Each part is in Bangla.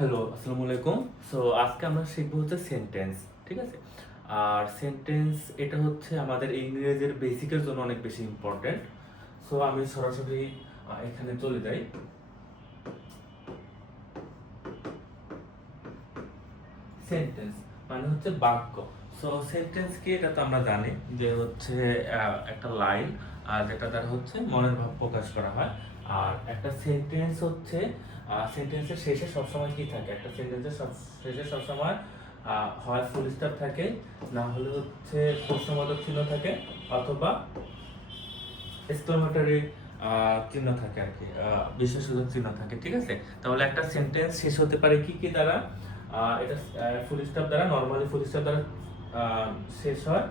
হ্যালো, আসসালামু আলাইকুম। সো আজকে আমরা শিখবো হচ্ছে সেন্টেন্স, ঠিক আছে? আর সেন্টেন্স এটা হচ্ছে আমাদের ইংরেজির বেসিকের জন্য অনেক বেশি ইম্পর্টেন্ট। সো আমি সরাসরি এখানে চলে যাই। সেন্টেন্স মানে হচ্ছে বাক্য। সো সেন্টেন্স কি এটা তো আমরা জানি যে হচ্ছে একটা লাইন আর যেটা দ্বারা হচ্ছে মনের ভাব প্রকাশ করা হয়। আর একটা সেন্টেন্স হচ্ছে সেন্টেন্সের শেষে সবসময় কি থাকে? একটা সেন্টেন্সের শেষে সবসময় হয় ফুল স্টপ থাকে, না হলে হচ্ছে প্রশ্নবোধক চিহ্ন থাকে, অথবা এক্সক্লামেটরি চিহ্ন থাকে আর কি, বিশেষসূচক চিহ্ন থাকে, ঠিক আছে? তাহলে একটা সেন্টেন্স শেষ হতে পারে কি কি দ্বারা? এটা ফুল স্টপ দ্বারা, নরমালি ফুল স্টপ দ্বারা শেষ হয়।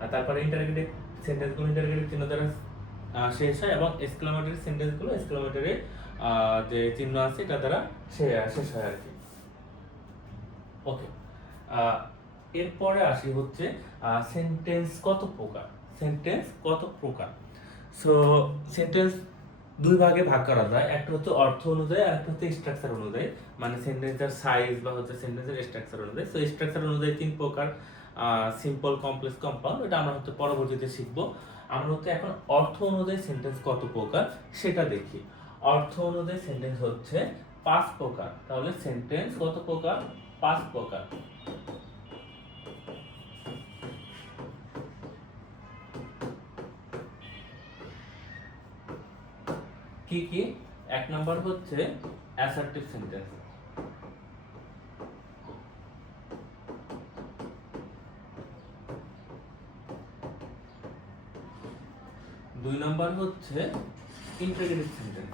আর তারপরে ইন্টারগেটিভ সেন্টেন্সগুলো ইন্টারগেটিভ চিহ্ন দ্বারা শেষ হয়, এবং এক্সক্লামেটরি সেন্টেন্সগুলো এক্সক্লামেটরি যে চিহ্ন আছে এটা দ্বারা শেষ হয় আর কি। ওকে, এরপরে আসি হচ্ছে সেন্টেন্স কত প্রকার। সেন্টেন্স কত প্রকার? সো সেন্টেন্স দুই ভাগে ভাগ করা যায়, একটা হচ্ছে অর্থ অনুযায়ী আর একটা হচ্ছে স্ট্রাকচার অনুযায়ী, মানে সেন্টেন্সের সাইজ বা হচ্ছে সেন্টেন্সের স্ট্রাকচার অনুযায়ী। সো স্ট্রাকচার অনুযায়ী তিন প্রকার: সিম্পল, কমপ্লেক্স, কম্পাউন্ড। এটা আমরা হচ্ছে পরবর্তীতে শিখবো। আমরা হচ্ছে এখন অর্থ অনুযায়ী সেন্টেন্স কত প্রকার সেটা দেখি। অর্থ অনুযায়ী সেন্টেন্স হচ্ছে 5 প্রকার। তাহলে সেন্টেন্স কত প্রকার? 5 প্রকার। কি কি? এক নাম্বার হচ্ছে অ্যাসার্টিভ সেন্টেন্স। দুই নাম্বার হচ্ছে ইন্টিগ্রেটেড সেন্টেন্স।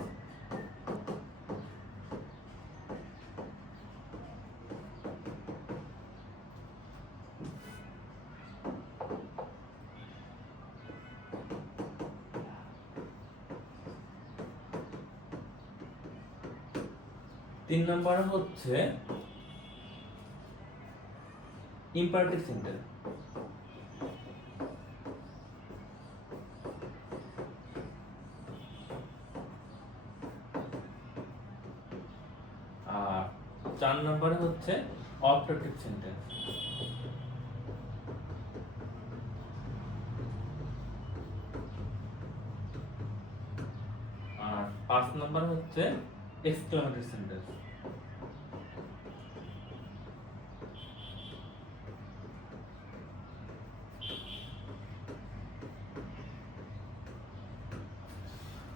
তিন নাম্বার হচ্ছে ইম্পারেটিভ সেন্টেন্স। আর 4 নম্বরে হচ্ছে অপারেটিভ সেন্টেন্স। আর 5 নম্বর হচ্ছে এক্সক্লামেটরি সেন্টেন্স।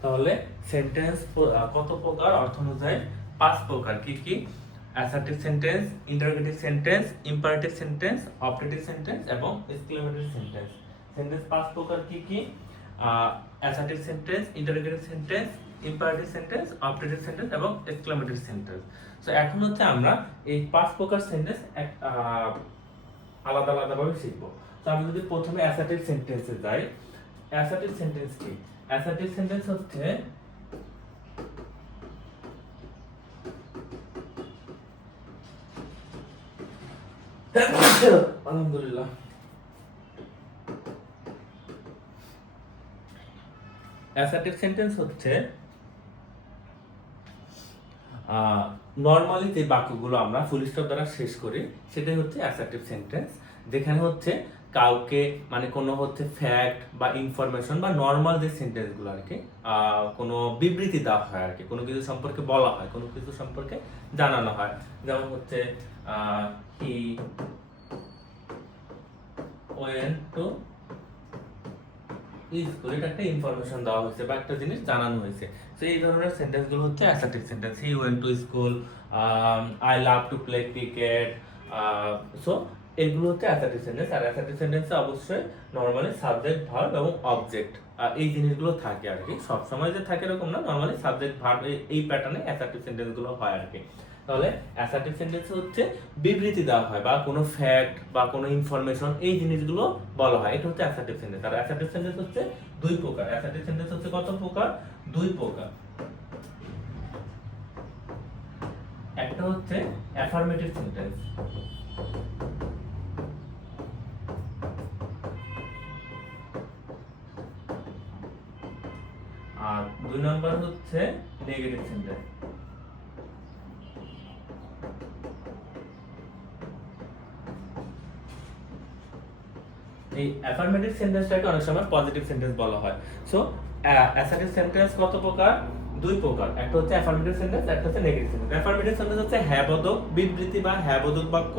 তাহলে সেন্টেন্স কত প্রকার? অর্থ অনুযায়ী 5 প্রকার। কি কি? Assertive sentence, interrogative sentence, imperative sentence, operative sentence এবং এক্সক্লেমেটরি সেন্টেন্স। সেন্টেন্স 5 প্রকার কি কি? Assertive sentence, interrogative sentence, imperative sentence, operative sentence এবং এক্সক্লেমেটরি সেন্টেন্স। সো এখন হচ্ছে আমরা এই 5 প্রকার সেন্টেন্স আলাদা আলাদা ভাবে শিখবো। তো আমি যদি প্রথমে অ্যাসার্টিভ সেন্টেন্সে যাই, অ্যাসার্টিভ সেন্টেন্স কি? অ্যাসার্টিভ সেন্টেন্স হচ্ছে আলহামদুলিল্লাহ। অ্যাসার্টিভ সেন্টেন্স হচ্ছে নরমালি যে বাক্যগুলো আমরা ফুল স্টপ দ্বারা শেষ করি সেটাই হচ্ছে অ্যাসার্টিভ সেন্টেন্স, যেখানে হচ্ছে কাউকে মানে কোনো হচ্ছে ফ্যাক্ট বা ইনফরমেশন বা নর্মাল যে সেন্টেন্সগুলো আর কি, কোনো বিবৃতি দেওয়া হয় আর কি, কোনো কিছু সম্পর্কে বলা হয়, কোনো কিছু সম্পর্কে জানানো হয়। যেমন হচ্ছে হি ওয়েন্ট টু স্কুল, এটা একটা ইনফরমেশন দেওয়া হয়েছে বা একটা জিনিস জানানো হয়েছে। তো এই ধরনের সেন্টেন্সগুলো হচ্ছে assertive sentence. He went to school, I love to play cricket. So এগুলো হচ্ছে অ্যাসার্টিভ সেন্টেন্স। আর অ্যাসার্টিভ সেন্টেন্সে অবশ্যই নরমালি সাবজেক্ট, ভার্ব এবং অবজেক্ট এই জিনিসগুলো থাকে আর কি। সবসময় যে থাকে এরকম না, নরমালি সাবজেক্ট, ভার্ব এই প্যাটার্নে অ্যাসার্টিভ সেন্টেন্সগুলো হয় আর কি। তাহলে অ্যাসার্টিভ সেন্টেন্স হচ্ছে বিবৃতি দেওয়া হয় বা কোনো ফ্যাক্ট বা কোনো ইনফরমেশন এই জিনিসগুলো বলা হয়, এটা হচ্ছে অ্যাসার্টিভ সেন্টেন্স। আর অ্যাসার্টিভ সেন্টেন্স হচ্ছে 2 প্রকার। অ্যাসার্টিভ সেন্টেন্স হচ্ছে কত প্রকার? 2 প্রকার। একটা হচ্ছে অ্যাফার্মেটিভ সেন্টেন্স, আর 2 নম্বর হচ্ছে নেগেটিভ সেন্টেন্স। এই অ্যাফার্মেটিভ সেন্টেন্সটাকে অনেক সময় পজিটিভ সেন্টেন্স বলা হয়। সো অ্যাসার্টিভ সেন্টেন্স কত প্রকার? দুই প্রকার, একটা হচ্ছে অ্যাফার্মেটিভ সেন্টেন্স, একটা হচ্ছে নেগেটিভ সেন্টেন্স। অ্যাফার্মেটিভ সেন্টেন্স হচ্ছে হ্যাঁ বোধক বিবৃতি বা হ্যাঁ বোধক বাক্য,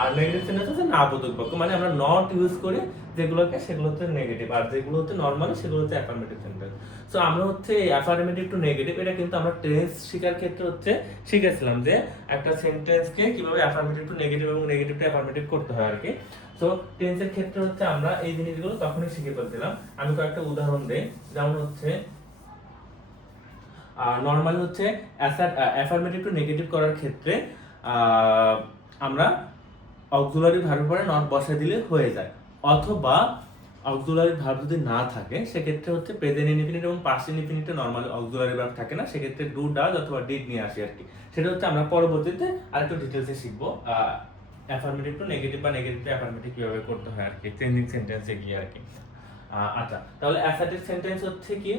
আর নেগেটিভ সেন্টেন্স হচ্ছে না বোধক বাক্য, মানে আমরা নট ইউজ করি যেগুলোকে, সেগুলো হচ্ছে নেগেটিভ, আর যেগুলো হচ্ছে নরমালি সেগুলো হচ্ছে অ্যাফার্মেটিভ সেন্টেন্স। সো আমরা হচ্ছে এই অ্যাফার্মেটিভ টু নেগেটিভ এটা কিন্তু আমরা টেন্স শেখার ক্ষেত্রে হচ্ছে শিখেছিলাম যে একটা সেন্টেন্সকে কিভাবে অ্যাফার্মেটিভ টু নেগেটিভ এবং নেগেটিভ টু অ্যাফার্মেটিভ করতে হয় আর কি। সো টেন্সের ক্ষেত্রে হচ্ছে আমরা এই জিনিসগুলো তখনই শিখে ফেলছিলাম। আমি কয়েকটা উদাহরণ দেই, যেমন হচ্ছে নরমালি হচ্ছে অ্যাফার্মেটিভ টু নেগেটিভ করার ক্ষেত্রে আমরা অক্সিলারি ভার্বের পরে নট বসায় দিলে হয়ে যায়, অথবা অক্সিলারি ভার্ব যদি না থাকে সেক্ষেত্রে হচ্ছে প্রেজেন্ট ইনডিফিনিট এবং পাস্ট ইনডিফিনিটে নরমালি অক্সিলারি ভার্ব থাকে না, সেক্ষেত্রে ডু ডাজ অথবা ডিড নিয়ে আসি আর কি। সেটা হচ্ছে আমরা পরবর্তীতে আরেকটু ডিটেলসে শিখবো অ্যাফার্মেটিভ টু নেগেটিভ বা নেগেটিভ টু অ্যাফার্মেটিভ কিভাবে করতে হয় আর কি, চেঞ্জিং সেন্টেন্সে গিয়ে আর কি। আচ্ছা, তাহলে অ্যাসার্টিভ সেন্টেন্স হচ্ছে কি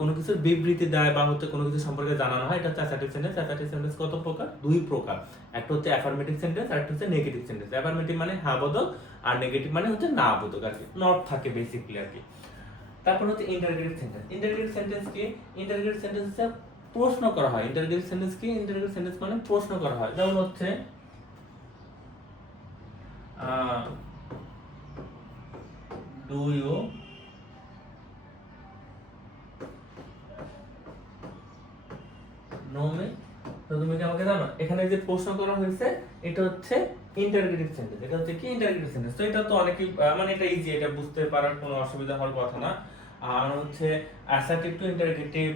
কোনো কিছুর বিবৃতি দেয় বা হচ্ছে কোনো কিছু সম্পর্কে জানানো হয়, এটা হচ্ছে অ্যাসার্টিভ সেন্টেন্স। অ্যাসার্টিভ সেন্টেন্স কত প্রকার? দুই প্রকার, একটা হচ্ছে অ্যাফার্মেটিভ সেন্টেন্স আর একটা হচ্ছে নেগেটিভ সেন্টেন্স। অ্যাফার্মেটিভ মানে হ্যাঁ বোধক, আর নেগেটিভ মানে হচ্ছে না বোধক আর কি, নট থাকে বেসিক্যালি আর কি। তারপর হচ্ছে ইন্টারগেটিভ সেন্টেন্স। ইন্টারগেটিভ সেন্টেন্স কি? ইন্টারগেটিভ সেন্টেন্স হচ্ছে প্রশ্ন করা হয়। ইন্টারগেটিভ সেন্টেন্স কি? ইন্টারগেটিভ সেন্টেন্স মানে প্রশ্ন করা হয়। যেমন হচ্ছে ডু ইউ নো মি? তো তুমি কি আমাকে জানো? এখানে যে প্রশ্ন করা হয়েছে এটা হচ্ছে ইন্টারগেটিভ সেন্টেন্স। এটা হচ্ছে কি? Interrogative sentence. তো এটা তো অনেকেই মানে এটা ইজি, এটা বুঝতে পারার কোনো অসুবিধা হওয়ার কথা না। আর হচ্ছে অ্যাসার্টিভ টু ইন্টারগেটিভ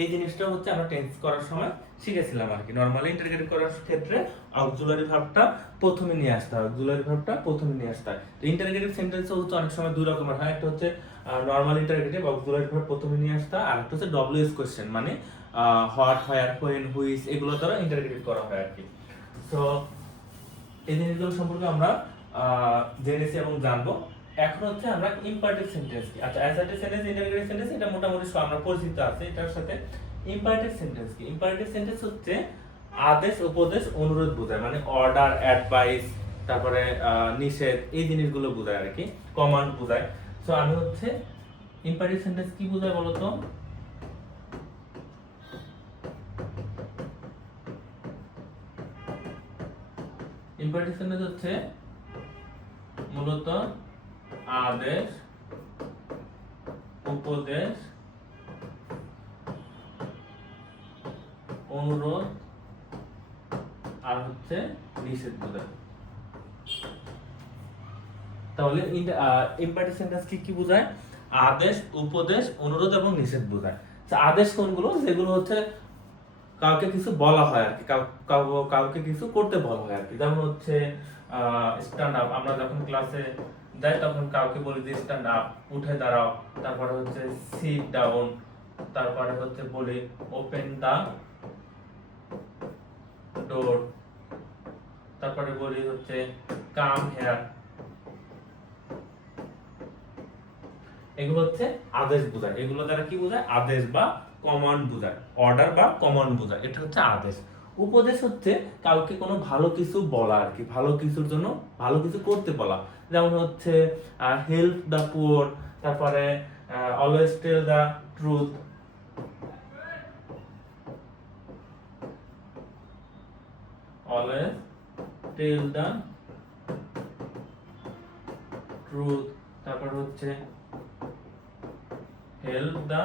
এই জিনিসটা হচ্ছে আমরা টেন্স করার সময় শিখেছিলাম আর কি। নরমালি ইন্টারগেটিভ করার ক্ষেত্রে অক্সিলারি ভার্বটা প্রথমে নিয়ে আসতে হয়, অক্সিলারি ভার্বটা প্রথমে নিয়ে আসতে হয়। তো ইন্টারগেটিভ সেন্টেন্সও হচ্ছে অনেক সময় দুই রকমের হয়, একটা হচ্ছে নরমাল ইন্টারগেটিভ অক্সিলারি ভার্ব প্রথমে নিয়ে আসতে হয়, আর একটা হচ্ছে ডব্লিউএস কোশ্চেন মানে হোয়াট, হোয়ার, হোয়েন, হুইচ এগুলো দ্বারা ইন্টারগেটিভ করা হয় আর কি। সো এই জিনিসগুলো সম্পর্কে আমরা জেনেছি এবং জানবো। এখন হচ্ছে আমরা ইম্পারেটিভ সেন্টেন্স কি। আচ্ছা, অ্যাসার্টিভ সেন্টেন্স, ইন্টারগেটিভ সেন্টেন্স এটা মোটামুটি আমরা পরিচিত আছে এটার সাথে। ইম্পারেটিভ সেন্টেন্স কি? ইম্পারেটিভ সেন্টেন্স হচ্ছে আদেশ, উপদেশ, অনুরোধ বোঝায়, মানে অর্ডার, অ্যাডভাইস, তারপরে নিষেধ এই জিনিসগুলো বোঝায় আর কি, কমান্ড বোঝায়। সো আমি হচ্ছে ইম্পারেটিভ সেন্টেন্স কি বোঝায় বলতো? ইম্পারেটিভ সেন্টেন্স হচ্ছে মূলত আদেশ, উপদেশ, অনুরোধ আর হচ্ছে নিষেধ বোঝায়। তাহলে ইম্পারেটিভ সেন্টেন্স কি কি বোঝায়? আদেশ, উপদেশ, অনুরোধ এবং নিষেধ বোঝায়। আদেশ কোনগুলো? যেগুলো হচ্ছে কাউকে কিছু বলা হয় আর কি, কাউকে কিছু করতে বলা হয় আর কি। যেমন হচ্ছে স্ট্যান্ড আপ, আমরা যখন ক্লাসে যাই তখন কাউকে বলি যে স্ট্যান্ড আপ, উঠে দাঁড়াও। তারপরে হচ্ছে সিট ডাউন, তারপরে হচ্ছে বলি ওপেন দা ডোর, তারপরে বলি হচ্ছে কাম হেয়ার। এগুলো হচ্ছে আদেশ বোঝায়। এগুলো দ্বারা কি বোঝায়? আদেশ বা কমান্ড বোঝায়, অর্ডার বা কমান্ড বোঝায়, এটা হচ্ছে আদেশ। উপদেশ হচ্ছে কাউকে কোনো ভালো কিছু বলা আর কি, ভালো কিছুর জন্য ভালো কিছু করতে বলা। যেমন হচ্ছে হেল্প দ্য পুয়ার, তারপরে always tell the truth, always tell the truth, তারপর হচ্ছে হেল্প দ্য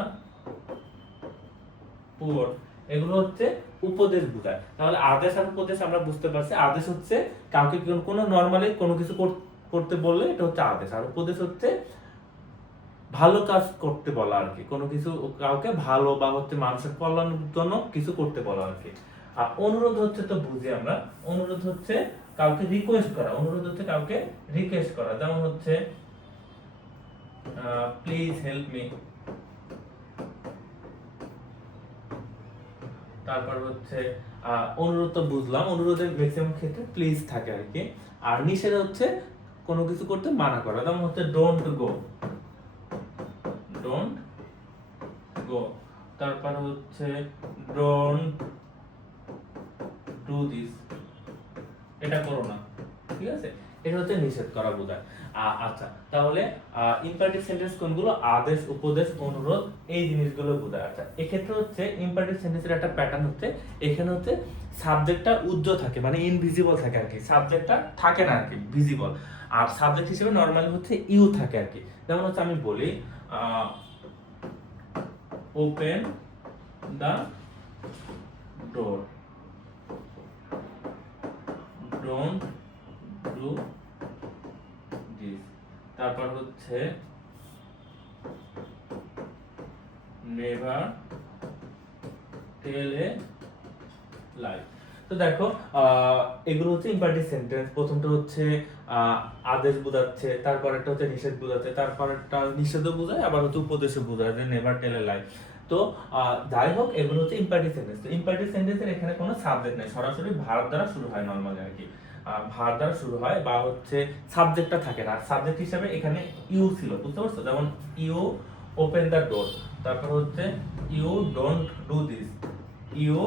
পুয়ার। এগুলো হচ্ছে উপদেশ বোঝায়। তাহলে আদেশ আর উপদেশ আমরা বুঝতে পারছি। আদেশ হচ্ছে কাউকে কোনো নরমালি কোনো কিছু করতে বললে এটা হচ্ছে আদেশ, আর উপদেশ হচ্ছে ভালো কাজ করতে বলা আর কি, কোনো কিছু কাউকে ভালো বা হচ্ছে মানুষের কল্যাণের জন্য কিছু করতে বলা আর কি। আর অনুরোধ হচ্ছে তো বুঝি আমরা, অনুরোধ হচ্ছে কাউকে রিকোয়েস্ট করা, অনুরোধ হচ্ছে কাউকে রিকোয়েস্ট করা। যেমন হচ্ছে প্লিজ হেল্প মি, তারপর হচ্ছে অনুরোধ তো বুঝলাম, অনুরোধের ম্যাক্সিমাম ক্ষেত্রে প্লিজ থাকে আর কি। আর নিষেধ হচ্ছে কোনো কিছু করতে মানা করা, যেমন হচ্ছে ডোন্ট গো, ডোন্ট গো। তারপর হচ্ছে ডোন্ট ডু দিস, এটা করো না, ঠিক আছে। এটা হচ্ছে নিষেধ করা বোঝায়। আচ্ছা, তাহলে ইম্পারেটিভ সেন্টেন্স কোনগুলো? আদেশ, উপদেশ, অনুরোধ, এই জিনিসগুলো বোঝায়। আচ্ছা, এক্ষেত্রে হচ্ছে ইম্পারেটিভ সেন্টেন্সের একটা প্যাটার্ন হচ্ছে, এখানে হচ্ছে সাবজেক্টটা উজ্জ্বল থাকে, মানে ইনভিজিবল থাকে আর কি, সাবজেক্টটা থাকে না আর কি, ভিজিবল। আর সাবজেক্ট হিসেবে নরমালি হচ্ছে ইউ থাকে আর কি। যেমন হচ্ছে আমি বলি open the door, don't do this. তারপর হচ্ছে নেভার টেল এ লাই। তো দেখো এগুলো হচ্ছে ইম্পারেটিভ সেন্টেন্স। প্রথমটা হচ্ছে আদেশ বোঝাচ্ছে, তারপরেরটা হচ্ছে নিষেধ বোঝাচ্ছে, তারপরেরটা নিষেধও বোঝায়, আবার হচ্ছে উপদেশও বোঝায়, যে নেভার টেল এ লাই। তো যাই হোক, এগুলো হচ্ছে ইম্পারেটিভ সেন্টেন্স। তো ইম্পারেটিভ সেন্টেন্সের এখানে কোনো সাবজেক্ট নেই, সরাসরি ভার্ব দ্বারা শুরু হয় নরমালি আর কি, ভার্ব দ্বারা শুরু হয়, বা হচ্ছে সাবজেক্টটা থাকে না। সাবজেক্ট হিসেবে এখানে ইউ ছিল, বুঝতে পারছো? যেমন ইউ ওপেন দ্য ডোর, তারপর হচ্ছে you don't do this, you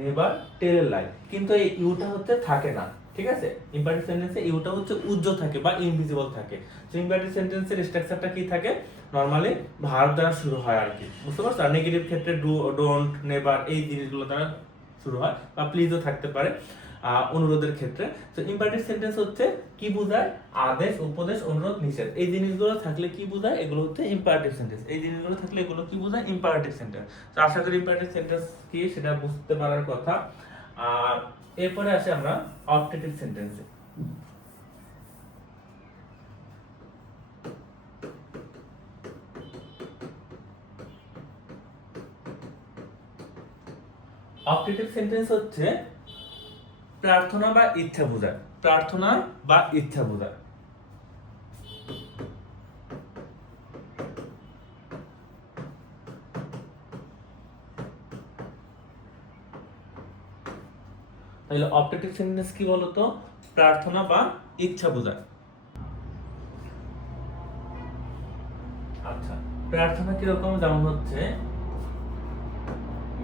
never tell a lie. কিন্তু এই ইউটা হচ্ছে থাকে না, ঠিক আছে? ইম্পারেটিভ সেন্টেন্সে ইউটা হচ্ছে উজ্জ্বল থাকে বা ইনভিজিবল থাকে। তো ইম্পারেটিভ সেন্টেন্সের স্ট্রাকচারটা কি থাকে? নরমালি ভার্ব দ্বারা শুরু হয় আর কি, বুঝতে পারছো? আর নেগেটিভ ক্ষেত্রে ডু, ডোন্ট, নেভার, এই জিনিসগুলো দ্বারা শুরু হয়, বা প্লিজও থাকতে পারে অনুরোধের ক্ষেত্রে। তো ইম্পারেটিভ সেন্টেন্স হচ্ছে কি বোঝায়? আদেশ, উপদেশ, অনুরোধ, নিষেধ, এই জিনিসগুলো থাকলে কি বোঝায়? এগুলো হচ্ছে ইম্পারেটিভ সেন্টেন্স। এই জিনিসগুলো থাকলে এগুলো কি বোঝায়? Imperative sentence. তো আশা করি ইম্পারেটিভ সেন্টেন্স কি সেটা বুঝতে পারার কথা। আর এরপরে আসি আমরা অবজেক্টিভ সেন্টেন্সে। অবজেক্টিভ সেন্টেন্স হচ্ছে প্রার্থনা বা ইচ্ছা বোঝায়, প্রার্থনা বা ইচ্ছা বোঝায়। তাহলে অবজেক্টিভ সেন্টেন্স কি বলতো? প্রার্থনা বা ইচ্ছা বোঝায়। আচ্ছা, প্রার্থনা কিরকম? যেমন হচ্ছে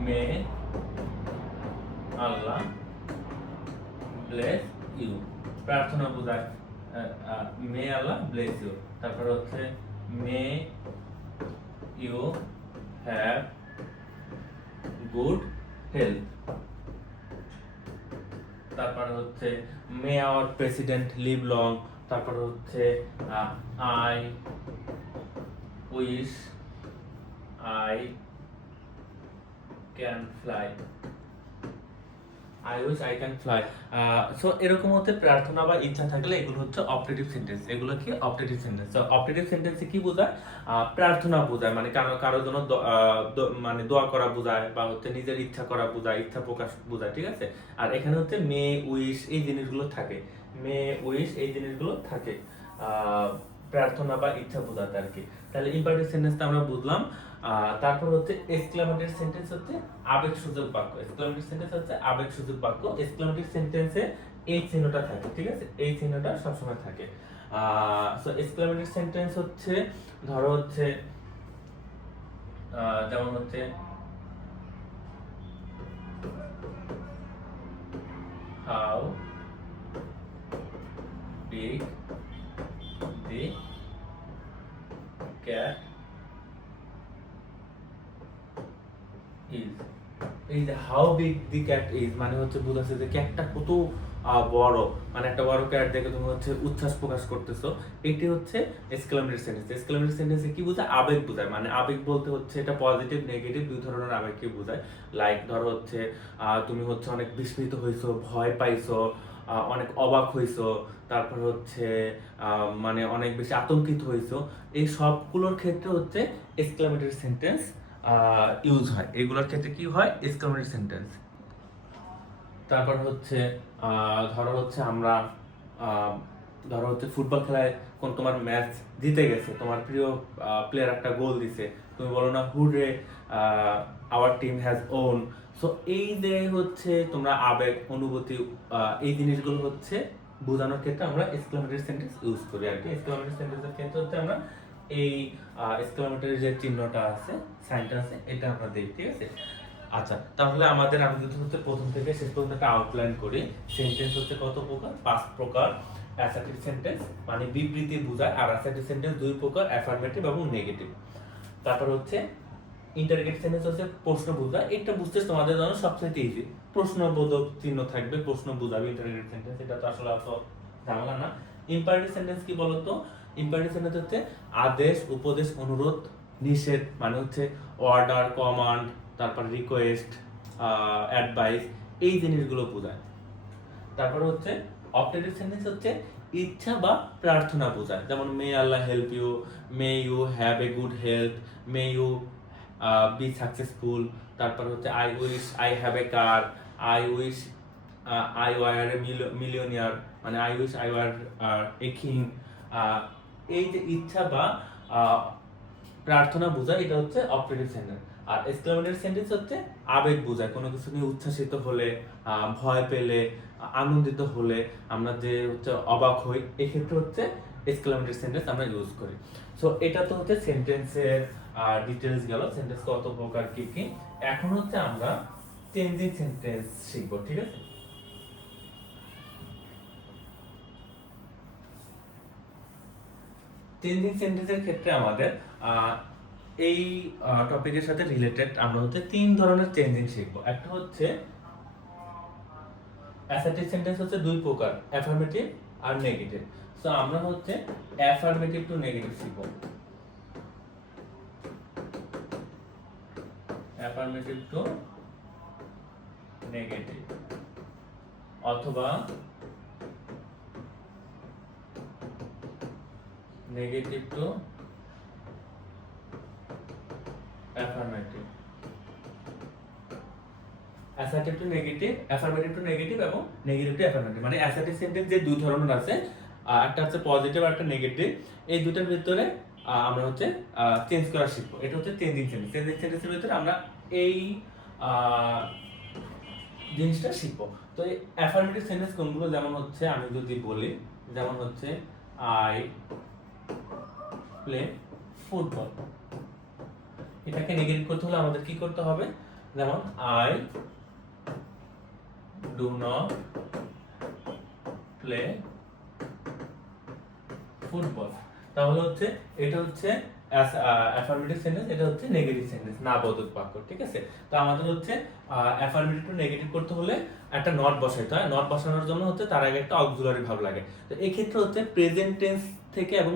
মে আল্লাহ ব্লেস ইউ, প্রার্থনা বোঝায় মে আল্লাহ ব্লেস ইউ। তারপর হচ্ছে may you have good health. তারপর হচ্ছে may our president live long. তারপর হচ্ছে I wish I can fly, I wish I can fly. So এরকম হচ্ছে প্রার্থনা বা ইচ্ছা থাকলে এগুলো হচ্ছে অবজেক্টিভ সেন্টেন্স। এগুলো কি? Objective sentence. তো অবজেক্টিভ সেন্টেন্সে কি বোঝায়? প্রার্থনা বোঝায়, মানে কারোর জন্য মানে দোয়া করা বোঝায়, বা হচ্ছে নিজের ইচ্ছা করা বোঝায়, ইচ্ছা প্রকাশ বোঝায়, ঠিক আছে? আর এখানে হচ্ছে মে উইশ এই জিনিসগুলো থাকে, মে উইশ এই জিনিসগুলো থাকে প্রার্থনা বা ইচ্ছা বোঝাতে আর কি। তাহলে ইম্পারেটিভ সেন্টেন্সটা আমরা বুঝলাম। তারপর হচ্ছে এক্সক্লেমেটরি সেন্টেন্স হচ্ছে আবেগসূচক বাক্য। এক্সক্লেমেটরি সেন্টেন্স হচ্ছে আবেগসূচক বাক্য। এক্সক্লেমেটরি সেন্টেন্সে এই চিহ্নটা থাকে, ঠিক আছে? এই চিহ্নটা সবসময় থাকে। সো এক্সক্লেমেটরি সেন্টেন্স হচ্ছে, ধরো হচ্ছে যেমন হচ্ছে how big the cat is. এই যে how big the cat is মানে হচ্ছে বোঝাচ্ছে যে ক্যাটটা কত বড়, মানে একটা বড় ক্যাট দেখে তুমি হচ্ছে উচ্ছ্বাস প্রকাশ করতেছো। এটি হচ্ছে এক্সক্লেমেটরি সেন্টেন্স। এক্সক্লেমেটরি সেন্টেন্সে কি বোঝায়? আবেগ বোঝায়। মানে আবেগ বলতে হচ্ছে এটা পজিটিভ নেগেটিভ দুই ধরনের আবেগকে বোঝায়। লাইক ধরো হচ্ছে তুমি হচ্ছে অনেক বিস্মিত হইছো, ভয় পাইছো, অনেক অবাক হইছো, তারপর হচ্ছে মানে অনেক বেশি আতঙ্কিত হইছো, এই সবগুলোর ক্ষেত্রে হচ্ছে এক্সক্লেমেটরি সেন্টেন্স ইউজ হয়। এগুলোর ক্ষেত্রে কি হয়? Exclamatory sentence. তারপর হচ্ছে ধরো হচ্ছে আমরা ধরো হচ্ছে ফুটবল খেলায় কোন তোমার ম্যাচ জিতে গেছে, তোমার প্রিয় প্লেয়ার একটা গোল দিছে, তুমি বলো না hurray our team has won. So এই যে হচ্ছে তোমরা আবেগ অনুভূতি এই জিনিসগুলো হচ্ছে বোঝানোর ক্ষেত্রে আমরা এক্সক্লেমেটরি সেন্টেন্স ইউজ করি আর কি। এক্সক্লেমেটরি সেন্টেন্সের ক্ষেত্রে হচ্ছে আমরা এই এক্সক্লেমেটরি যে চিহ্নটা আছে, সাইনটা আছে, এটা আমরা দিই, ঠিক আছে? আচ্ছা, তাহলে আমি যদি হচ্ছে প্রথম থেকে শেষ পর্যন্ত একটা আউটলাইন করি। সেন্টেন্স হচ্ছে কত প্রকার? 5 প্রকার। অ্যাসার্টিভ সেন্টেন্স মানে বিবৃতি বোঝায়, আর অ্যাসার্টিভ সেন্টেন্স দুই প্রকার, অ্যাফার্মেটিভ এবং নেগেটিভ। তারপর হচ্ছে ইন্টারগেটিভ সেন্টেন্স হচ্ছে প্রশ্ন বোঝায়, এটা বুঝতে তোমাদের জন্য সবচেয়ে ইজি, প্রশ্নবোধক চিহ্ন থাকবে, প্রশ্ন বোঝাবে ইন্টারগেটিভ সেন্টেন্স, এটা তো আসলে অত ঝামেলা না। ইম্পারেটিভ সেন্টেন্স কি বলতো? ইম্পারেটিভ সেন্টেন্স হচ্ছে আদেশ, উপদেশ, অনুরোধ, নিষেধ, মানে হচ্ছে অর্ডার, কমান্ড, তারপর রিকোয়েস্ট, অ্যাডভাইস, এই জিনিসগুলো বোঝায়। তারপর হচ্ছে অপটেটিভ সেন্টেন্স হচ্ছে ইচ্ছা বা প্রার্থনা বোঝায়, যেমন may Allah help you, may you have a good health, may you be successful. তারপর হচ্ছে I wish I have a car, I wish I were a millionaire, মানে I wish I were a king. এই যে ইচ্ছা বা প্রার্থনা বোঝায়, এটা হচ্ছে অপটেটিভ সেন্টেন্স। আর এক্সক্লামেটরি সেন্টেন্স হচ্ছে আবেগ বোঝায়, কোনো কিছু নিয়ে উচ্ছ্বাসিত হলে, ভয় পেলে, আনন্দিত হলে আমরা যে হচ্ছে অবাক হই, এক্ষেত্রে হচ্ছে এক্সক্লামেটরি সেন্টেন্স আমরা ইউজ করি। সো এটা তো হচ্ছে সেন্টেন্সের ডিটেলস গেল, সেন্টেন্স কত প্রকার কি কি। এখন হচ্ছে আমরা চেঞ্জিং সেন্টেন্স শিখবো, ঠিক আছে? চেঞ্জিং সেন্টেন্সের ক্ষেত্রে আমাদের এই টপিকের সাথে রিলেটেড আমরা হচ্ছে তিন ধরনের চেঞ্জিং শিখবো। একটা হচ্ছে অ্যাসার্টিভ সেন্টেন্স হচ্ছে দুই প্রকার, অ্যাফার্মেটিভ আর নেগেটিভ। সো আমরা হচ্ছে অ্যাফার্মেটিভ টু নেগেটিভ শিখবো। অ্যাফার্মেটিভ টু নেগেটিভ অথবা negative two affirmative. Assertive two negative, affirmative two negative এবং নেগেটিভ টু অ্যাফার্মেটিভ, মানে অ্যাসার্টিভ সেন্টেন্স যে দুই ধরনের আছে, একটা হচ্ছে পজিটিভ আর একটা নেগেটিভ, এই দুটার ভিতরে আমরা হচ্ছে চেঞ্জ করা শিখবো। এটা হচ্ছে চেঞ্জিং সেন্টেন্স। চেঞ্জিং সেন্টেন্সের ভিতরে আমরা এই জিনিসটা শিখবো। তো এই অ্যাফার্মেটিভ সেন্টেন্স কোনগুলো, যেমন হচ্ছে আমি যদি বলি, যেমন হচ্ছে আই প্লে ফুটবল, এটাকে নেগেটিভ করতে হলে আমাদের কি করতে হবে? যেমন I do not play football, তাহলে হচ্ছে এটা হচ্ছে অ্যাফার্মেটিভ সেন্টেন্স, এটা হচ্ছে নেগেটিভ সেন্টেন্স, না বোধক বাক্য, ঠিক আছে? তো আমাদের হচ্ছে অ্যাফার্মেটিভ টু নেগেটিভ করতে হলে একটা নট বসাইতে হয়, নট বসানোর জন্য হচ্ছে তার আগে একটা অক্সিলারি ভার্ব লাগে। তো এই ক্ষেত্রে হচ্ছে প্রেজেন্ট টেন্স থেকে এবং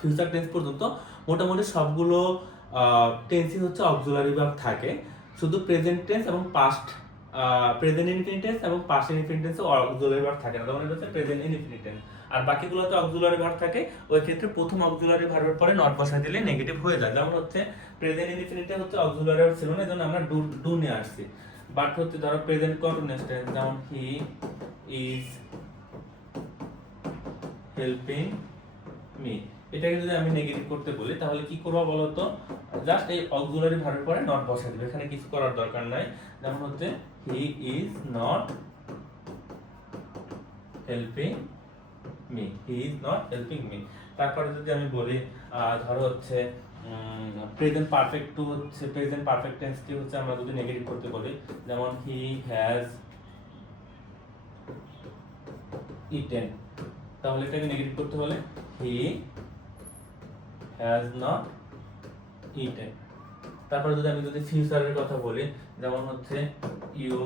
ফিউচার টেন্স পর্যন্ত মোটামুটি সবগুলো টেন্সই হচ্ছে অক্সিলারি ভার্ব থাকে, শুধু প্রেজেন্ট টেন্স এবং পাস্ট প্রেজেন্ট ইনফিনিট টেন্স এবং পাস্ট ইনফিনিট টেন্সে অক্সিলারি ভার্ব থাকে না, যেমন এটা হচ্ছে প্রেজেন্ট ইনফিনিট টেন্স। আর বাকিগুলোতে অক্সিলারি ভার্ব থাকে, ওই ক্ষেত্রে প্রথম অক্সিলারি ভার্বের পরে নট বসায় দিলে নেগেটিভ হয়ে যায়। যেমন হচ্ছে প্রেজেন্ট ইনফিনিটে হচ্ছে অক্সিলারি ভার্ব ছিল না, এজন্য আমরা ডু নিয়ে আসছি। বাট হচ্ছে ধরো প্রেজেন্ট কন্টিনিউয়াস টেন্স, যেমন হি ইজ হেল্পিং মি, এটাকে যদি আমি নেগেটিভ করতে বলি তাহলে কি করবো বলতো? জাস্ট এই অক্সিলারি ভার্বের পরে নট বসায় দিবে, এখানে কিছু করার দরকার নাই। যেমন হচ্ছে he is not helping me, he is not helping me. তারপরে যদি আমি বলি ধরো হচ্ছে প্রেজেন্ট পারফেক্ট টু হচ্ছে প্রেজেন্ট পারফেক্ট টেন্স কি হচ্ছে আমরা যদি নেগেটিভ করতে বলি, যেমন হি হ্যাজ ইটেন, তাহলে এটাকে নেগেটিভ করতে হলে হি হ্যাজ নট ইটেন। তারপরে যদি ফিউচারের কথা বলি, যেমন হচ্ছে you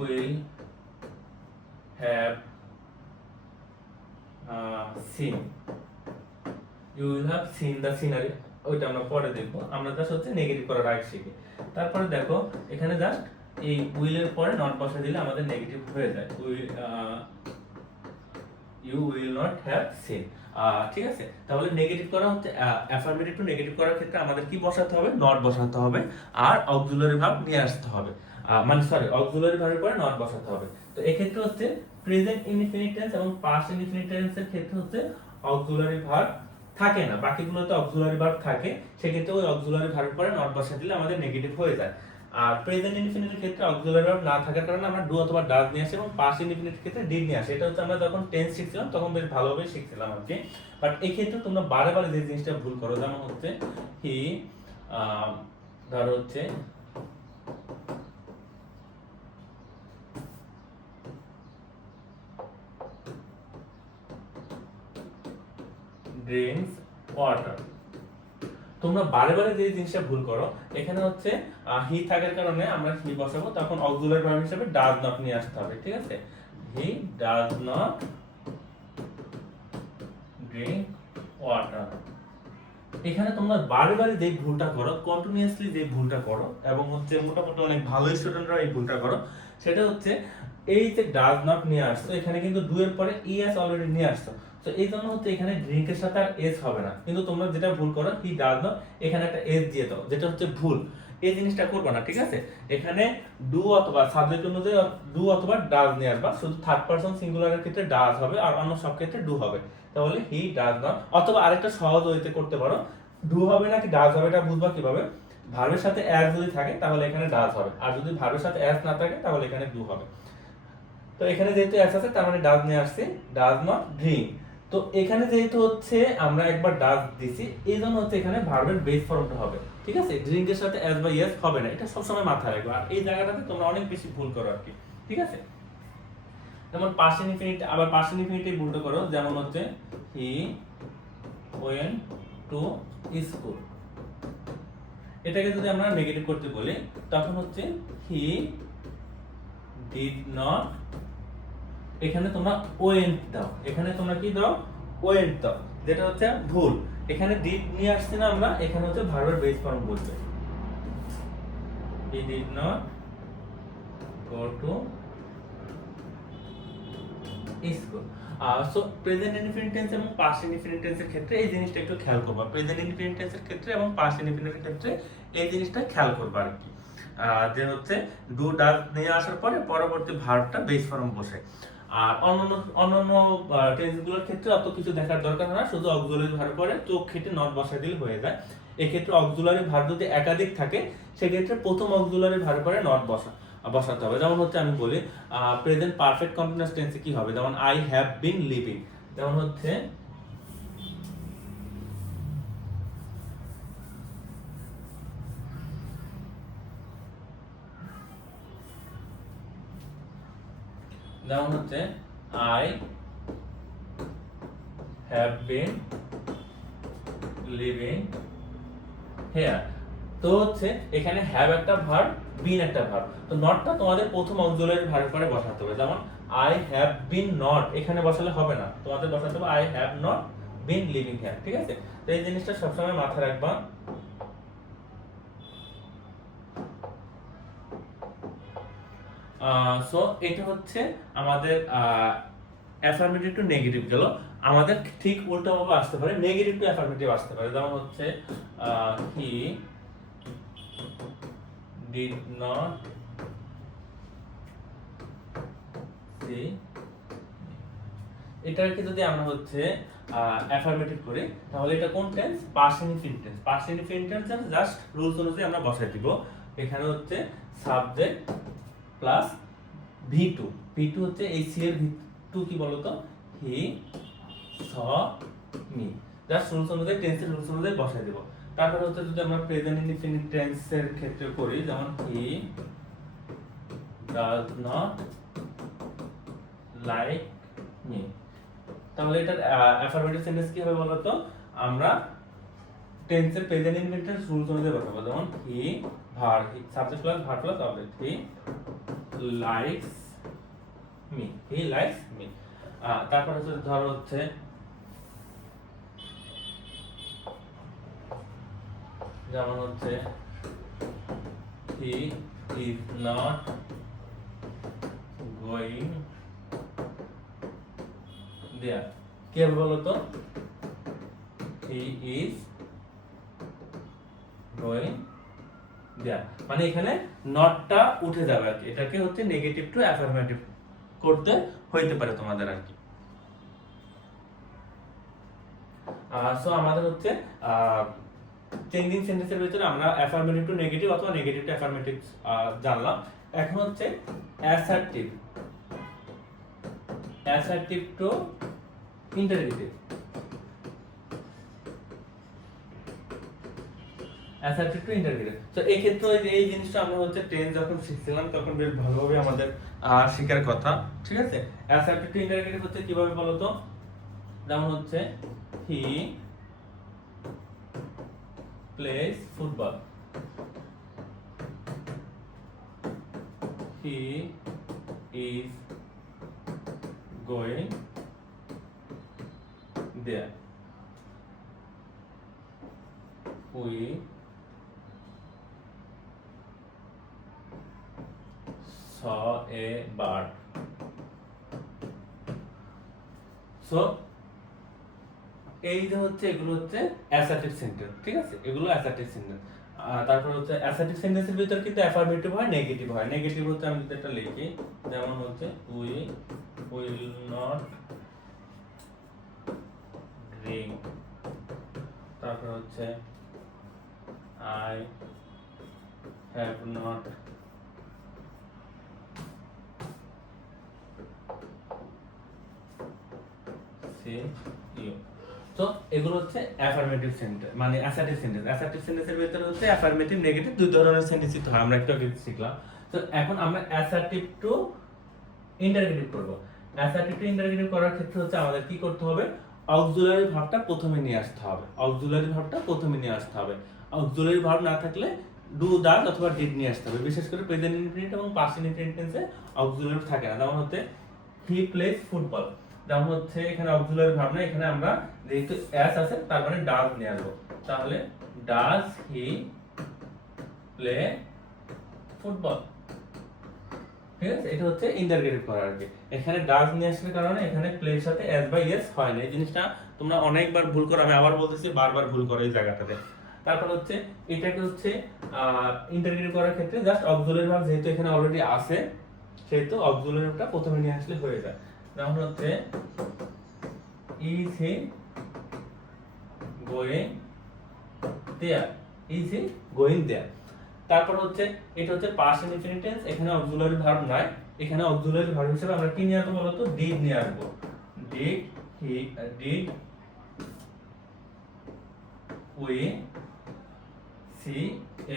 will have seen, you will have seen the scenery, ওইটা আমরা পরে দেখবো, আমরা জাস্ট হচ্ছে নেগেটিভ করার আগে শিখি। তারপরে দেখো এখানে জাস্ট এই উইলের পরে নট বসা দিলে আমাদের নেগেটিভ হয়ে যায়, you will not have seen, ঠিক আছে? তাহলে নেগেটিভ করা হচ্ছে অ্যাফার্মেটিভ টু নেগেটিভ করার ক্ষেত্রে আমাদের কি বসাতে হবে? নট বসাতে হবে আর অক্সিলারি ভার্ব নিয়ে আসতে হবে, মানে সরি অক্সিলারি ভার্বের পরে নট বসাতে হবে। তো এক্ষেত্রে হচ্ছে প্রেজেন্ট ইনডিফিনিট টেন্স এবং পাস্ট ইনডিফিনিট টেন্সের ক্ষেত্রে হচ্ছে অক্সিলারি ভার্ব থাকে না, বাকিগুলোতে অক্সিলারি ভার্ব থাকে, সেক্ষেত্রে ওই অক্সিলারি ভার্বের পরে নট বসা দিলে আমাদের নেগেটিভ হয়ে যায়। আর প্রেজেন্ট ইনডিফিনিটের ক্ষেত্রে অক্সিলারি ভার্ব না থাকার কারণে আমরা ডু অথবা ডাজ নিয়ে আসি, এবং পাস্ট ইনডিফিনিটের ক্ষেত্রে ডিড নিয়ে আসি। এটা হচ্ছে আমরা যখন টেন্স শিখছিলাম তখন বেশ ভালোভাবে শিখছিলাম আর কি। বাট এই ক্ষেত্রে তোমরা বারে বারে যে জিনিসটা ভুল করো, যেমন হচ্ছে হি ধরো হচ্ছে ড্রিঙ্কস ওয়াটার। তোমরা বারে বারে যে জিনিসটা ভুল করো, এখানে হচ্ছে হি থাকার কারণে আমরা হি বসাবো, তখন অক্সিলারি ভার্ব হিসেবে ডাজ নট নিয়ে আসতে হবে, ঠিক আছে? He does not drink water. এখানে তোমরা বারে বারে যে ভুলটা করো, কন্টিনিউয়াসলি যে ভুলটা করো, এবং হচ্ছে মোটামুটি অনেক ভালো স্টুডেন্টরা এই ভুলটা করো, সেটা হচ্ছে এই যে ডাজ নট নিয়ে আসছো, এখানে কিন্তু ডু এর পরে ইএস অলরেডি নিয়ে আসছো, তো এই জন্য হচ্ছে এখানে ড্রিঙ্কের সাথে আর এস হবে না। কিন্তু তোমরা যেটা ভুল করো, হি ডাজ নট, এখানে একটা এস দিয়ে দাও, যেটা হচ্ছে ভুল। এই জিনিসটা করবে না, ঠিক আছে? এখানে ডু অথবা সাবজেক্ট অনুযায়ী ডু অথবা ডাজ নিয়ে আসবা, শুধু থার্ড পারসন সিঙ্গুলারের ক্ষেত্রে ডাজ হবে, আর অন্য সব ক্ষেত্রে ডু হবে। তাহলে হি ডাজ নট, অথবা আরেকটা সহজ ওয়েতে করতে পারো, ডু হবে নাকি ডাজ হবে এটা বুঝবা কিভাবে? ভার্বের সাথে অ্যাজ যদি থাকে তাহলে এখানে ডাজ হবে, আর যদি ভার্বের সাথে অ্যাজ না থাকে তাহলে এখানে ডু হবে। তো এখানে যেহেতু অ্যাজ আছে তার মানে ডাজ নিয়ে আসছে, ডাজ নট ড্রিঙ্ক। তো এখানে যেহেতু হচ্ছে আমরা একবার ডাজ দিছি, এই জন্য হচ্ছে এখানে ভার্বের বেস ফর্মটা হবে, ঠিক আছে? ড্রিঙ্কের সাথে অ্যাজ বা ইয়েস হবে না, এটা সবসময় মাথায় রাখবে। আর এই জায়গাটাতে তোমরা অনেক বেশি ভুল করো আর কি, ঠিক আছে? যেমন পাস্ট ইনফিনিট, আবার পাস্ট ইনফিনিটি ভুলটা করো, যেমন হচ্ছে হি ওয়েন্ট টু স্কুল। এটাকে যদি আমরা নেগেটিভ করতে বলি, তখন হচ্ছে হি ডিড নট, এখানে তোমরা ওয়েন্ট দাও, এখানে তোমরা কি দাও? ওয়েন্ট দাও, যেটা হচ্ছে ভুল। এখানে ডিড নিয়ে আসছে না আমরা, এখানে হচ্ছে ভার্বের বেস ফর্ম বলবে, he did not go to school. So present indefinite tense এবং পাস্ট ইনডিফিনিট টেন্সের ক্ষেত্রে এই জিনিসটা একটু খেয়াল করবা। প্রেজেন্ট ইনডিফিনিট টেন্সের ক্ষেত্রে এবং পাস্ট ইনডিফিনিটের ক্ষেত্রে এই জিনিসটা খেয়াল করবা আর কি, যে হচ্ছে ডু ডাজ নিয়ে আসার পরে পরবর্তী ভার্বটা বেস ফর্ম বসে। আর অন্যান্য টেন্সগুলোর ক্ষেত্রে অত কিছু দেখার দরকার হয় না, শুধু অক্সিলারি ভার্ব পরে চোখ খেটে নট বসায় দিলে হয়ে যায়। এক্ষেত্রে অক্সিলারি ভার্ব যদি একাধিক থাকে, সেক্ষেত্রে প্রথম অক্সিলারি ভার্ব পরে নট বসাতে হবে। যেমন হচ্ছে আমি বলি প্রেজেন্ট পারফেক্ট কন্টিনিউয়াস টেন্সে কি হবে, যেমন আই হ্যাভ বিন লিভিং, যেমন হচ্ছে I have been living here. তো হচ্ছে এখানে হ্যাভ একটা ভার্ব, বিন একটা ভার্ব, তো নটটা তোমাদের প্রথম অক্সিলারি ভার্ব পরে বসাতে হবে। যেমন আই হ্যাভ বিন নট, এখানে বসালে হবে না, তোমাদের বসাতে হবে I have not been living here, ঠিক আছে? তো এই জিনিসটা সবসময় মাথায় রাখবা। সো এটা হচ্ছে আমাদের অ্যাফার্মেটিভ টু নেগেটিভ গেল। আমাদের ঠিক উল্টো ভাবে আসতে পারে, নেগেটিভ টু অ্যাফার্মেটিভ আসতে পারে। যেমন হচ্ছে হি ডিড নট সি। এটাকে যদি আমরা হচ্ছে অ্যাফার্মেটিভ করি, তাহলে এটা কোন tense? Past indefinite tense. Past indefinite tense just rules অনুযায়ী আমরা বসাই দিব। এখানে হচ্ছে সাবজেক্ট প্লাস V2, V2 হচ্ছে এই সি এর V2 কি বলতো? হি স মি। জাস্ট রুলস অনুযায়ী, টেন্সের রুলস অনুযায়ী বসাই দেব। তারপর হচ্ছে যদি আমরা প্রেজেন্ট ইনডিফিনিট টেন্সের ক্ষেত্রে করি, যেমন he does not like me, তাহলে এটার অ্যাফার্মেটিভ সেন্টেন্স কি হবে বলতো? আমরা টেন্সের প্রেজেন্ট ইনডিফিনিট রুলস অনুযায়ী বসাবো। যেমন he verb, subject plus verb plus object, he likes me, he likes me. তারপর হচ্ছে ধরো হচ্ছে যেমন হচ্ছে he is not going there, কি হবে বলতো? হি ইজ গোয়িং দেয়ার, মানে এখানে নটটা উঠে যাবে আর কি। এটাকে হচ্ছে নেগেটিভ টু অ্যাফার্মেটিভ করতে হইতে পারে তোমাদের আর কি। সো আমাদের হচ্ছে চেঞ্জিং সেন্টেন্সের ভিতরে আমরা অ্যাফার্মেটিভ টু নেগেটিভ অথবা নেগেটিভ টু অ্যাফার্মেটিভ জানলাম। এখন হচ্ছে assertive, assertive two interrogative. Assertive two interrogative, তো এই ক্ষেত্রে এই জিনিসটা আমরা হচ্ছে টেন্স যখন শিখছিলাম তখন বেশ ভালোভাবে আমাদের শেখার কথা, ঠিক আছে? অ্যাসার্টিভ টু ইন্টারগেটিভ হচ্ছে কিভাবে বলতো? যেমন হচ্ছে he plays football, he is going there, we saw a bird. So এই যে হচ্ছে এগুলো হচ্ছে অ্যাসার্টিভ সেন্টেন্স, ঠিক আছে, এগুলো অ্যাসার্টিভ সেন্টেন্স। তারপর হচ্ছে অ্যাসার্টিভ সেন্টেন্সের ভিতর কিন্তু অ্যাফার্মেটিভ হয়, নেগেটিভ হয়। নেগেটিভ হচ্ছে আমি যদি একটা লিখি, যেমন হচ্ছে উই উইল নট ড্রিঙ্ক, তারপর হচ্ছে I have not seen you. তো এগুলো হচ্ছে অ্যাফার্মেটিভ সেন্টেন্স, মানে অ্যাসার্টিভ সেন্টেন্স। অ্যাসার্টিভ সেন্টেন্সের ভিতরে হচ্ছে অ্যাফার্মেটিভ, নেগেটিভ দুই ধরনের সেন্টেন্স হয়, আমরা একটু আগে শিখলাম। তো এখন আমরা অ্যাসার্টিভ টু ইন্টারগেটিভ করব। অ্যাসার্টিভ টু ইন্টারগেটিভ করার ক্ষেত্রে হচ্ছে আমাদের কি করতে হবে, অক্সিলারি ভার্বটা প্রথমে নিয়ে আসতে হবে। অক্সিলারি ভার্বটা প্রথমে নিয়ে আসতে হবে। অক্সিলারি ভার্ব না থাকলে ডু, ডাজ অথবা ডিড নিয়ে আসতে হবে। বিশেষ করে প্রেজেন্ট ইনফিনিট এবং পাস্ট ইনফিনিট টেন্সে অক্সিলারি থাকে না। যেমন হচ্ছে হি প্লেস ফুটবল, যেমন হচ্ছে এখানে অক্সিলারি ভার্ব না, এখানে আমরা যেহেতু এস আছে তার মানে ডাজ নিয়ে আসবো। তাহলে ডাজ হি প্লে ফুটবল, ঠিক আছে। এটা হচ্ছে ইন্টারগেটিভ করা আর কি। এখানে ডাজ নিয়ে আসার কারণে এখানে প্লের সাথে এস বাই এস হয় না। এই জিনিসটা তোমরা অনেকবার ভুল করো, আমি আবার বলতেছি, বারবার ভুল করো এই জায়গাটাতে। তারপর হচ্ছে এটাকে হচ্ছে ইন্টারগেটিভ করার ক্ষেত্রে জাস্ট অক্সিলারি ভার্ব যেহেতু এখানে অলরেডি আছে, সেহেতু অক্সিলারি ভার্বটা প্রথমে নিয়ে আসলে হয়ে যায়। যেমন হচ্ছে is he going there, is he going there. তারপর হচ্ছে এটা হচ্ছে পাস্ট ইনডিফিনিট টেন্স, এখানে অক্সিলারি ভার্ব নাই, এখানে অক্সিলারি ভার্ব হিসেবে আমরা কি নিয়ে আসবো বলতো, ডিড নিয়ে আসবো। Did he did we see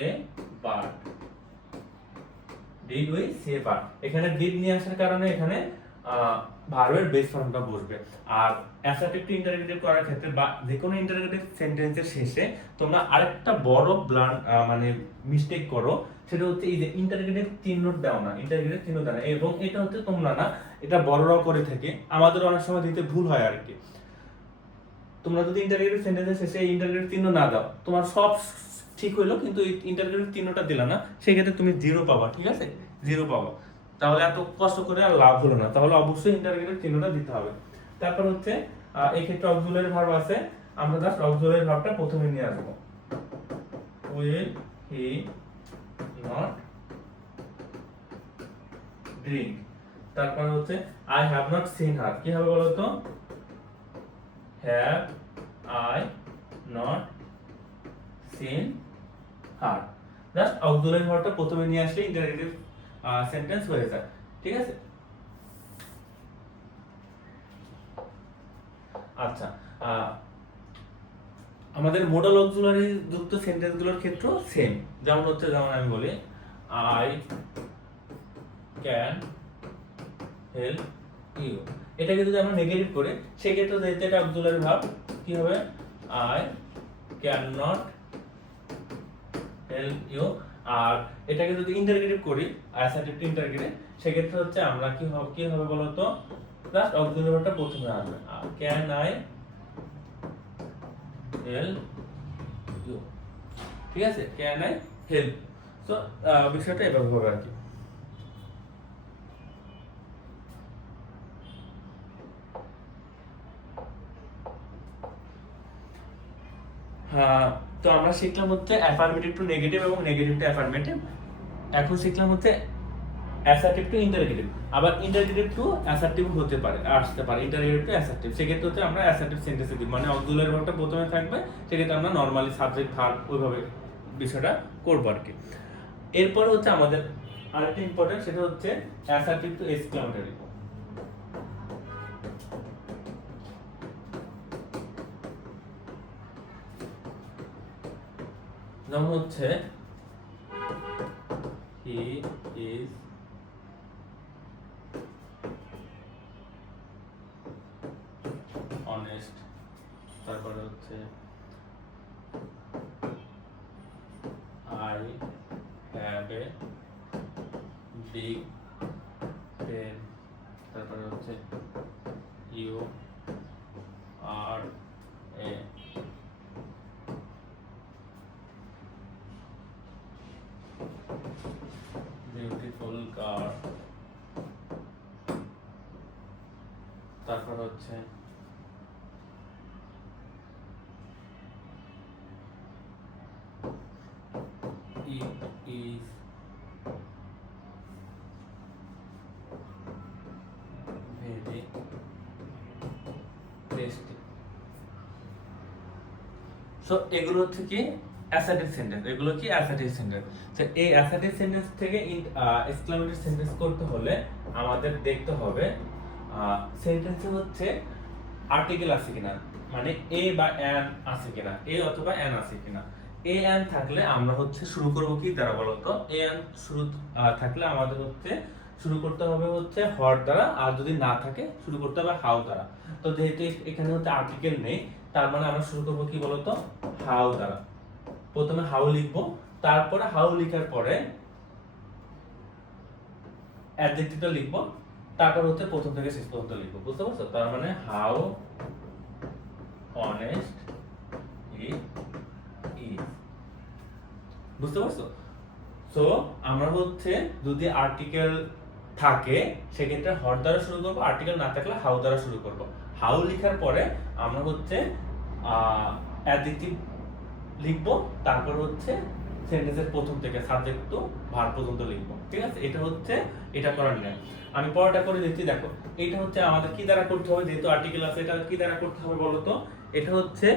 a bird, did we see a bird. এখানে ডিড নিয়ে আসার কারণে এখানে ভার্বের বেস ফর্মটা বসবে। আর অ্যাসার্টিভ টু ইন্টারগেটিভ করার ক্ষেত্রে বা যে কোনো ইন্টারগেটিভ সেন্টেন্সের শেষে তোমরা আরেকটা বড় মানে মিস্টেক করো, সেটা হচ্ছে এই যে ইন্টারগেটিভ চিহ্ন দাও না, ইন্টারগেটিভ চিহ্ন দাও না। এবং এটা হচ্ছে তোমরা না, এটা বড়রাও করে থাকে, আমাদের অনেক সময় দিতে ভুল হয় আর কি। তোমরা যদি ইন্টারগেটিভ সেন্টেন্সের শেষে ইন্টারগেটিভ চিহ্ন না দাও, তোমার সব ঠিক হইলো কিন্তু ইন্টারগেটিভ চিহ্নটা দিলা না, সেক্ষেত্রে তুমি জিরো পাবা, ঠিক আছে, জিরো পাবা। তাহলে এত কষ্ট করে আর লাভ হলো না, তাহলে অবশ্যই ইন্টারগেটিভ চিহ্নটা দিতে হবে। তারপর হচ্ছে এই ক্ষেত্রে অক্সিলারি ভার্ব আছে, আমরা জাস্ট অক্সিলারি ভার্বটা প্রথমে নিয়ে আসবো। উইল হি নট ড্রিঙ্ক, তারপর হচ্ছে I have not seen her, কি হবে বলো তো, have I not seen her. Just auxiliary ভার্বটা প্রথমে নিয়ে আসলে ইন্টারগেটিভ সেন্টেন্স হয়ে যায়, ঠিক আছে। আচ্ছা, আমাদের মোডাল অক্সিলারি যুক্ত সেন্টেন্সগুলোর ক্ষেত্রেও সেম। যেমন হচ্ছে, যেমন আমি বলি আই ক্যান হেল্প ইউ, এটাকে যদি আমরা নেগেটিভ করি সেক্ষেত্রে যেহেতু এটা অক্সিলারি ভার্ব, কি হবে, I can not help you. আর এটাকে যদি ইন্টারগেটিভ করি, অ্যাসার্টিভ টু ইন্টারগেটিভ, সেক্ষেত্রে হচ্ছে আমরা কি হবে বলতো, জাস্ট অক্সিলারি ভার্বটা প্রথমে আসবে, ক্যান আই হেল্প ইউ, ঠিক আছে, ক্যান আই হেল্প। তো বিষয়টা এভাবে হবে আর কি। হ্যাঁ, তো আমরা শিখলাম হচ্ছে অ্যাফার্মেটিভ টু নেগেটিভ এবং নেগেটিভ টু অ্যাফার্মেটিভ। এখন শিখলাম হচ্ছে অ্যাসার্টিভ টু ইন্টারগেটিভ। আবার ইন্টারগেটিভ টু অ্যাসার্টিভ হতে পারে, আসতে পারে ইন্টারগেটিভ টু অ্যাসার্টিভ। সেক্ষেত্রে হচ্ছে আমরা অ্যাসার্টিভ সেন্টেন্সে দিই, মানে অক্সিলারি ভার্বটা প্রথমে থাকবে, সেক্ষেত্রে আমরা নর্মালি সাবজেক্ট ভার্ব ওইভাবে বিষয়টা করবো আর কি। এরপর হচ্ছে আমাদের আরেকটা ইম্পর্টেন্ট, সেটা হচ্ছে অ্যাসার্টিভ টু এক্সক্লামেটরি। যেমন হচ্ছে হি ইজ অনেস্ট, তারপরে হচ্ছে I have a big pen, তারপরে হচ্ছে ইউ আর এ বিউটিফুল কার, তারপর হচ্ছে it is very tasty. So এগুলো হচ্ছে কি অ্যাসার্টিভ সেন্টেন্স, এগুলো কি অ্যাসার্টিভ সেন্টেন্স। তো এই অ্যাসার্টিভ সেন্টেন্স থেকে এক্সক্লেমেটরি সেন্টেন্স করতে হলে আমাদের দেখতে হবে সেন্টেন্সে হচ্ছে আর্টিকেল আছে কিনা, মানে এ বা অ্যান আছে কিনা, এ অথবা অ্যান আছে কিনা। এ অ্যান থাকলে আমরা হচ্ছে শুরু করব কি দ্বারা বলতো, এ অ্যান শুরু থাকলে আমাদের হচ্ছে শুরু করতে হবে হচ্ছে হর দ্বারা, আর যদি না থাকে শুরু করতে হবে হাউ দ্বারা। তো যেহেতু এখানে হচ্ছে আর্টিকেল নেই, তার মানে আমরা শুরু করব কি বলতো, হাউ দ্বারা। প্রথমে হাউ লিখবো, তারপরে হাউ লেখার পরে অ্যাডজেক্টিভটা লিখবো, তারপর হচ্ছে প্রথম থেকে শেষ পর্যন্ত লিখবো, বুঝতে পারছো? তার মানে হাউ অনেস্ট ইট ইজ, বুঝতে পারছো? সো আমরা হচ্ছে যদি আর্টিকেল থাকে সেক্ষেত্রে হর দ্বারা শুরু করবো, আর্টিকেল না থাকলে হাউ দ্বারা শুরু করবো। হাউ লেখার পরে আমরা হচ্ছে অ্যাডজেক্টিভ লিখবো, তারপর হচ্ছে সেন্টেন্সের প্রথম থেকে সাবজেক্ট টু ভার্ব পর্যন্ত লিখবো, ঠিক আছে? এটা হচ্ছে এটা করার নিয়ম। আমি পরেরটা করে দিচ্ছি, দেখো এটা হচ্ছে আমাদের কি দ্বারা করতে হবে, যেহেতু আর্টিকেল আছে এটা কি দ্বারা করতে হবে বলো তো? এটা হচ্ছে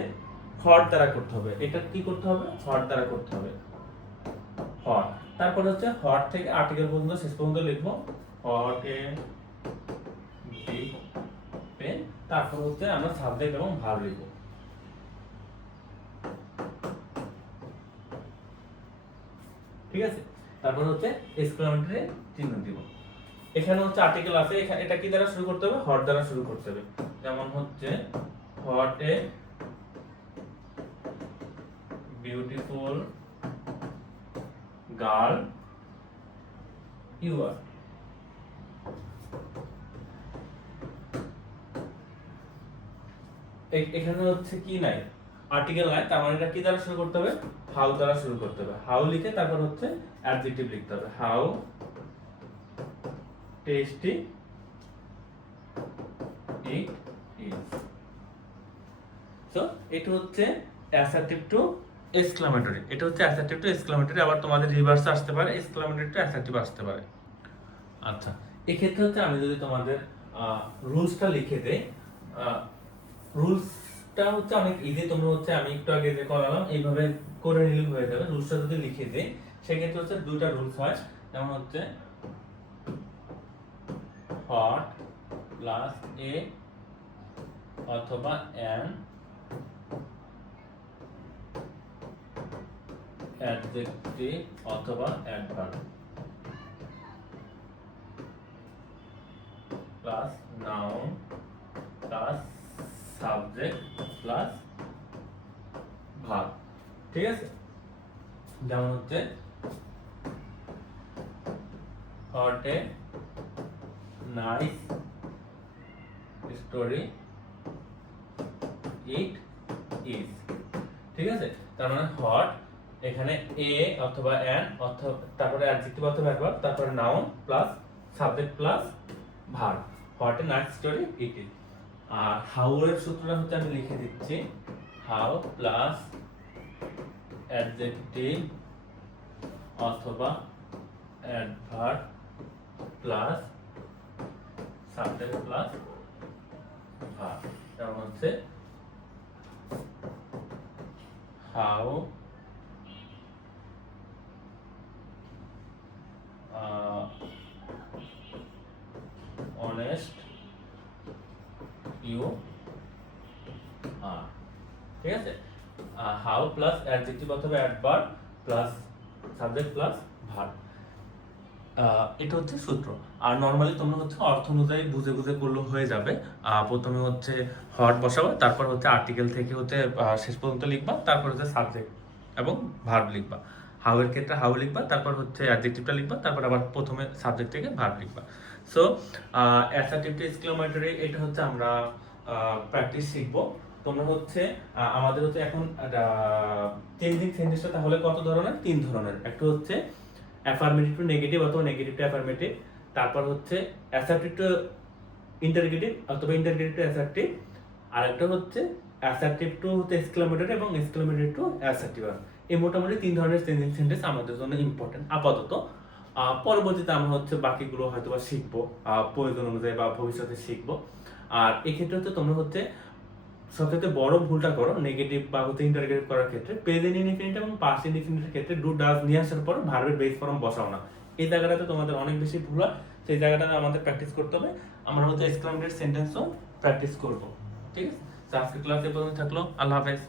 হর দ্বারা করতে হবে। এটা কি করতে হবে? হর দ্বারা করতে হবে, হর। তারপর হচ্ছে হর থেকে আর্টিকেল পর্যন্ত শেষ পর্যন্ত লিখবো, হর এ বিগ পেন, তারপর হচ্ছে আমরা সাবজেক্ট এবং ভার্ব লিখবো, ঠিক আছে? তারপর হচ্ছে এক্সক্লেমেটরি চিহ্ন দিব। এখানে হচ্ছে আর্টিকেল আছে, এটা কি দ্বারা শুরু করতে হবে? হর দ্বারা শুরু করতে হবে। যেমন হচ্ছে what a beautiful girl you are. এখানে হচ্ছে কি নাই, আর্টিকেল নাই, তার মানে এটা কি দ্বারা শুরু করতে হবে? হাউ দ্বারা শুরু করতে হবে। হাউ লিখে তারপর হচ্ছে অ্যাডজেক্টিভ লিখতে হবে, how tasty it is. So এটা হচ্ছে অ্যাসার্টিভ টু এক্সক্লেমেটরি, এটা হচ্ছে অ্যাসার্টিভ টু এক্সক্লেমেটরি। আবার তোমাদের রিভার্স আসতে পারে, এক্সক্লেমেটরি টু অ্যাসার্টিভ আসতে পারে। আচ্ছা, এক্ষেত্রে হচ্ছে আমি যদি তোমাদের রুলসটা লিখে দেই, রুলসটা হচ্ছে অনেক ইজি। তোমরা হচ্ছে আমি একটু আগে যে করালাম এইভাবে করে নিলে হয়ে যাবে। রুলসটা যদি লিখে দেই সেক্ষেত্রে হচ্ছে দুইটা রুলস হয়, যেমন হচ্ছে হট প্লাস এ অথবা অ্যান অ্যাডজেক্টিভ অথবা adverb plus noun plus subject plus verb, ঠিক আছে? যেমন হচ্ছে hot a nice story it is, ঠিক আছে? তার মানে হট, এখানে এ অথবা অ্যান অথবা তারপরে অ্যাডজেক্টিভ অথবা অ্যাডভার্ব, তারপরে noun plus subject plus verb, what a nice story it is. আর হাউ এর সূত্রটা হচ্ছে আমি লিখে দিচ্ছি, হাউ প্লাস অ্যাডজেক্টিভ অথবা adverb plus subject plus verb. যেমন হচ্ছে হাউ অনেস্ট ইউ আর, ঠিক আছে? হাউ প্লাস অ্যাডজেক্টিভ অথবা adverb plus subject plus verb. এটা হচ্ছে সূত্র। আর নর্মালি তোমরা হচ্ছে অর্থ অনুযায়ী বুঝে বুঝে করলেও হয়ে যাবে। প্রথমে হচ্ছে হট বসাবা, তারপর হচ্ছে আর্টিকেল থেকে হচ্ছে শেষ পর্যন্ত লিখবা, তারপর হচ্ছে সাবজেক্ট এবং ভার্ব লিখবা। হাউ এর ক্ষেত্রে হাউ লিখবা, তারপর হচ্ছে অ্যাডজেক্টিভটা লিখবা, তারপর আবার প্রথমে সাবজেক্ট থেকে ভার্ব লিখবা। সো অ্যাসার্টিভটা এক্সক্লামেটরি এটা হচ্ছে আমরা প্র্যাকটিস শিখবো। তোমরা হচ্ছে আমাদের হচ্ছে এখন চেঞ্জিং সেন্টেন্সটা তাহলে কত ধরনের? 3 ধরনের। একটা হচ্ছে অ্যাফার্মেটিভ টু নেগেটিভ অথবা নেগেটিভ টু অ্যাফার্মেটিভ, তারপর হচ্ছে অ্যাসার্টিভ টু ইন্টারগেটিভ অথবা ইন্টারগেটিভ টু অ্যাসার্টিভ, আর একটা হচ্ছে অ্যাসার্টিভ টু হচ্ছে এক্সক্লামেটরি এবং এক্সক্লামেটরি টু অ্যাসার্টিভ। এই মোটামুটি 3 ধরনের চেঞ্জিং সেন্টেন্স আমাদের জন্য ইম্পর্টেন্ট আপাতত। পরবর্তীতে আমরা হচ্ছে বাকিগুলো হয়তো বা শিখবো প্রয়োজন অনুযায়ী বা ভবিষ্যতে শিখবো। আর এক্ষেত্রে হচ্ছে তোমরা হচ্ছে সবথেকে বড় ভুলটা করো নেগেটিভ বা হচ্ছে ইন্টারগেটিভ করার ক্ষেত্রে, প্রেজেন্ট ইনডিফিনিট এবং পাস্ট ইনডিফিনিটের ক্ষেত্রে ডু ডাজ নিয়ে আসার পর ভার্বের বেস ফর্ম বসাও না। এই জায়গাটাতে তোমাদের অনেক বেশি ভুল হয়, সেই জায়গাটাতে আমাদের প্র্যাকটিস করতে হবে। আমরা হচ্ছে এক্সক্লামেটেড সেন্টেন্সও প্র্যাকটিস করবো। ঠিক আছে, আজকের ক্লাসে পর্যন্ত থাকলো। আল্লাহ হাফেজ।